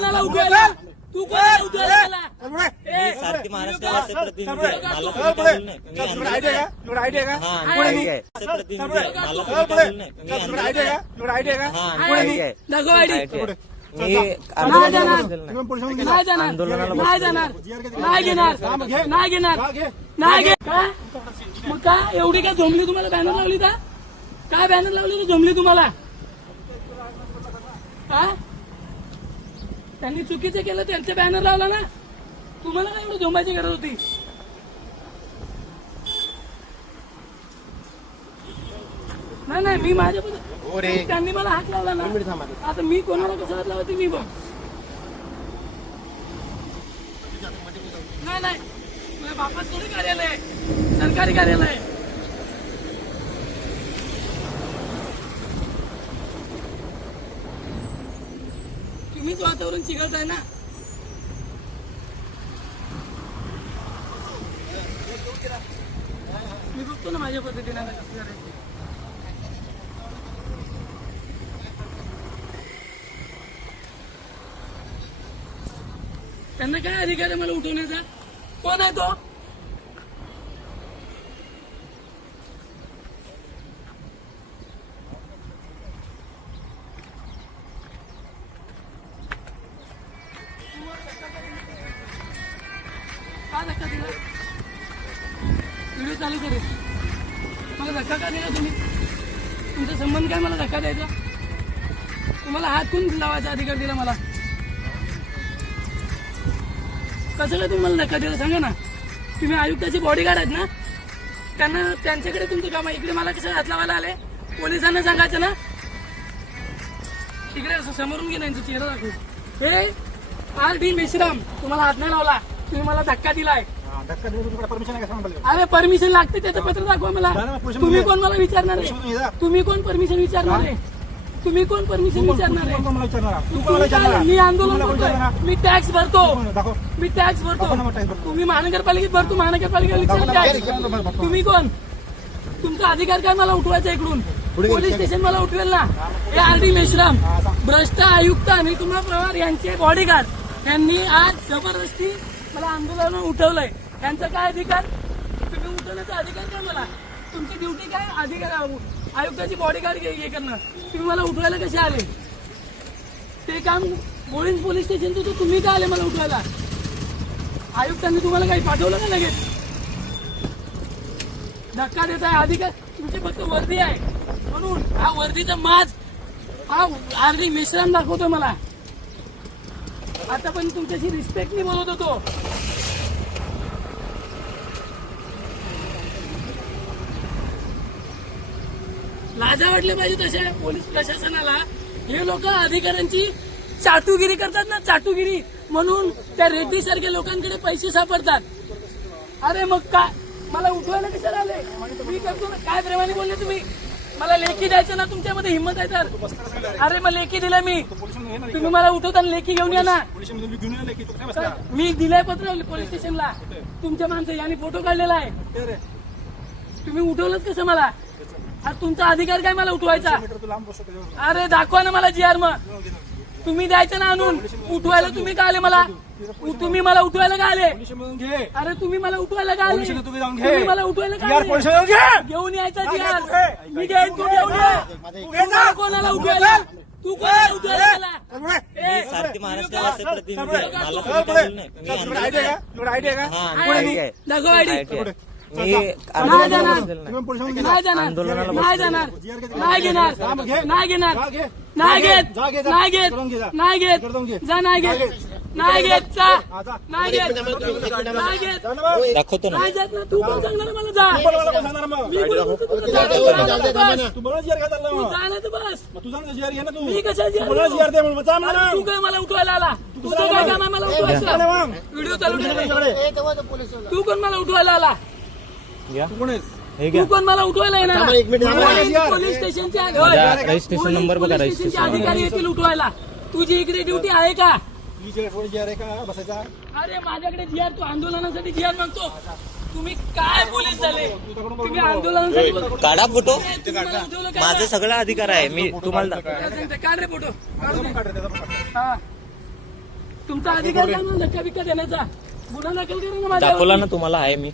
कोणाला उठवायला तू कोणाला उठवायला मला? ए, महाराष्ट्राचे प्रतिनिधी आहे. मला कोणी बोलू नये. मी आंदोलन- हा, आहे. प्रतिनिधी आहे. मला कोणी. मी हा, मी आहे. ठीक आहे. दाखव आयडी. ठीक आहे. मी आंदोलन जाणार. बसेल नाही. नाही जाणार आंदोलनाला नाही जाणार नाही घेणार नाही घेणार नाही घे का मग का एवढी काय झोमली तुम्हाला बॅनर लावली का काय बॅनर लावली तर झोमली तुम्हाला हा त्यांनी चुकीचं केलं त्यांचं बॅनर लावला ना. तुम्हाला काय एवढं झोंबायची गरज होती? नाही नाही मी माझ्या पद्धत- त्यांनी मला हात लावला ना. आता मी कोणाला कसं हात लावते मी बघ. नाही नाही. बापाच थोडी कार्यालय सरकारी कार्यालय तुम्हीच वातावरण चिघळताय ना. मी बघतो ना माझ्या पद्धतीने त्यांना काय अधिकार आहे मला उठवण्याचा? कोण आहे तो? धक्का दिला व्हिडिओ चालू करेल. मला धक्का का दिला तुम्ही? तुमचा संबंध काय मला धक्का द्यायचा? तुम्हाला हात कोण लावायचा अधिकार दिला मला? कसं काय तुम्ही मला धक्का दिला? सांगा ना. तुम्ही आयुक्ताचे बॉडीगार्ड आहेत ना? त्यांना त्यांच्याकडे तुमचं काम आहे. इकडे मला कसं हात लावायला आले? पोलिसांना सांगायचं ना? इकडे असं समोरून घे चेहरा दाखव हे आर डी मेश्राम तुम्हाला हात नाही लावला. तुम्ही मला धक्का दिलाय. परमिशन आहे का सांग पहिले. अरे परमिशन लागते त्याचं पत्र दाखवा मला. जा ना, पुरुष तुम्ही. कोण मला विचारणार आहे. तुम्ही कोण परमिशन विचारणार आहे? तुम्ही कोण परमिशन विचारणार तू आहे कोण मला विचारणार? तू कोण मला तुम्ही विचारणार? काय? मी आंदोलन तू मला कोण विचारणार? करतोय मी टॅक्स भरतो. कोण? दाखव. मी टॅक्स भरतो. tax. तुम्ही महानगरपालिकेत भरतो. महानगरपालिकेला tax. भरतो. तुम्ही कोण? तुमचा अधिकार काय मला उठवायचा इकडून? पोलीस स्टेशन मला उठवेल ना. हे आर डी मेश्राम भ्रष्ट आयुक्त आणि कुमार पवार यांचे बॉडीगार्ड यांनी आज जबरदस्ती मला आंदोलन उठवलंय. त्यांचं काय अधिकार? तुम्ही उठवण्याचा अधिकार काय मला? तुमची ड्युटी काय? अधिकार आयुक्ताची बॉडीगार्ड हे करणं. तुम्ही मला उठवायला कसे आले? ते काम मोळीन पोलीस स्टेशनचं तर तुम्ही काय आले मला उठवायला? आयुक्तांनी तुम्हाला काही पाठवलं का लगेच? धक्का देत आहे अधिकार. तुमची फक्त वर्दी आहे. म्हणून हा वर्दीचा माज हा अर्धी मिश्रण दाखवतोय मला. आता पण तुमच्याशी रिस्पेक्टनी बोलत होतो. लाजा वाटले पाहिजे तसे पोलीस प्रशासनाला. हे लोक अधिकाऱ्यांची चाटुगिरी करतात ना चाटुगिरी. म्हणून त्या रेड्डी सारख्या लोकांकडे पैसे सापडतात. अरे मग काय? मला उठवायला कशाला आले? मी करतो ना. काय प्रेमाने बोलले तुम्ही? मला लेखी द्यायचं ना तुमच्यामध्ये हिंमत आहे तर. अरे मग लेखी दिलं मी. तुम्ही मला उठवताना लेखी घेऊन या ना. मी दिलंय पत्र पोलीस स्टेशनला. तुमच्या माणसं यांनी फोटो काढलेला आहे. तुम्ही उठवलंच कसं मला? तुमचा अधिकार काय मला उठवायचा. अरे दाखवा ना मला जी आर मग. तुम्ही द्यायचं ना आणून? उठवायला तुम्ही का आले मला? तुम्ही मला उठवायला का आले? अरे तुम्ही मला उठवायला का आले? तुम्ही मला उठवायला का यार आले? घेऊन यायचा. मी घेईन तू घेऊन. कोणाला उठवायला? तू कोणाला उठवायला हा. दाखव आयडी नाही आंदोलन जाणार. नाही. जाणार. नाही जाणार. नाही घेणार. नाही घेणार. नाही घेत. नाही घेत. नाही घेत. जा नाही घेत घे. नाही घेत जा हा. नाही घेत नाही घेत. दाखवतो ना नाही जात ना तू पण सांगणार मला जा? मी जा. तू बस. तू. जा ना तू बस घे ना. मी कशा दे म्हणून. जा तू काय मला उठवायला आला तुझं काय काम आहे मला उठवायचं. व्हिडिओ चालू ठेव. तू कोण मला उठवायला आला. तू कोण आहेस? तू मला उठवायला येणार. पोलीस- पोलीस स्टेशनचे जा, होय. रजिस्ट्रेशन पोलीस- नंबर बघा, पोलीस स्टेशनचे रजिस्ट्रेशन अधिकारी येतील उठवायला. तुझी इकडे ड्युटी आहे का? अरे माझ्याकडे जी आर तू आंदोलनासाठी जी आर मागतो. तुम्ही काय पोलीस झाले? तुम्ही आंदोलनासाठी. काढा फोटो. तुम्ही मला उठवलं काय माझा सगळा अधिकार आहे. मी तुम्हाला दा- त्याला सांगते, काढ रे फोटो काढू रे. हा. तुमचा अधिकार काय ना धक्का बिक्का देण्याचा. गुन्हा दाखल करा ना माझ्यावर. दाखवला ना तुम्हाला आहे मी.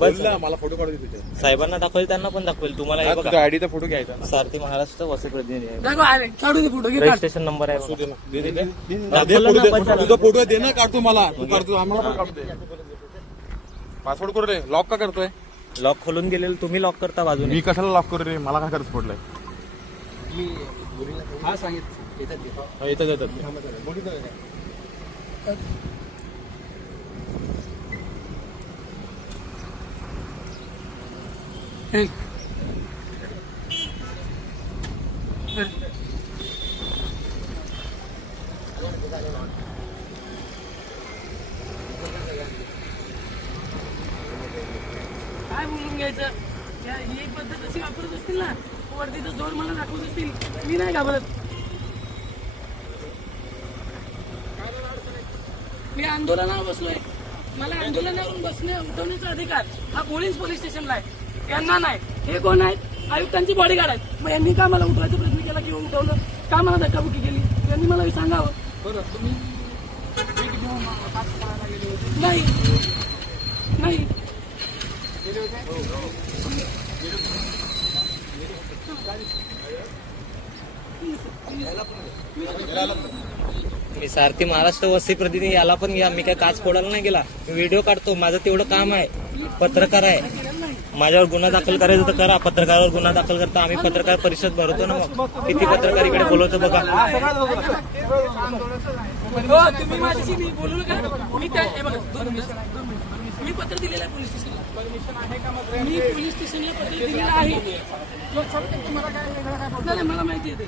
बस मला फोटो काढू दे तुझ्या साहेबांना दाखवेल त्यांना पण दाखवेल. तुम्हाला हे बघा. आयडीचा फोटो घ्यायचा सारथी महाराष्ट्र वसे प्रतिनिधी आहे दाखव आले. काढू दे फोटो घे काढ. रजिस्ट्रेशन नंबर आहे बघा. दे दे दाखवलं ना पण त्याला. तुझा फोटो दे ना काढतो मला. तू काढतो आम्हाला पण काढतो पासवर्ड करू रे? लॉक का करतोय? लॉक खोलून गेलेलं तुम्ही लॉक करता बाजूने. मी कशाला लॉक करू रे? मला काय करत फोडलाय हा सांगितलं. येतात येतात हे. काय बोलून घ्यायचं? या- ही एक पद्धत अशी वापरत असतील ना वरतीचं जोर मला दाखवत असतील. मी नाही घाबरत. मी आंदोलनावर बसलोय. मला आंदोलनावरून बसणे उठवण्याचा अधिकार हा पोलीस पोलीस स्टेशनला आहे. यांना नाही. हे कोण आहेत? आयुक्तांची बॉडीगार्ड आहेत. मग यांनी का मला उठवायचा प्रयत्न केला किंवा उठवलं? का मला धक्काबुक्की केली? यांनी मला हे सांगावं. बरं तुम्ही नाही. नाही. गेले होते? मी सारथी महाराष्ट्र वस्ती प्रतिनिधी याला पण या मी काय काच फोडायला नाही गेला. मी व्हिडिओ काढतो. माझं तेवढं काम आहे. पत्रकार आहे. माझ्यावर गुन्हा दाखल करायचं तर करा. पत्रकारावर गुन्हा दाखल करता आम्ही पत्रकार परिषद भरवतो ना मग. किती पत्रकार इकडे बोलवतो बघा. मी पत्र दिलेलं आहे. पोलीस स्टेशनला मी पोलीस स्टेशनला पत्र दिलेलं आहे. मला माहिती आहे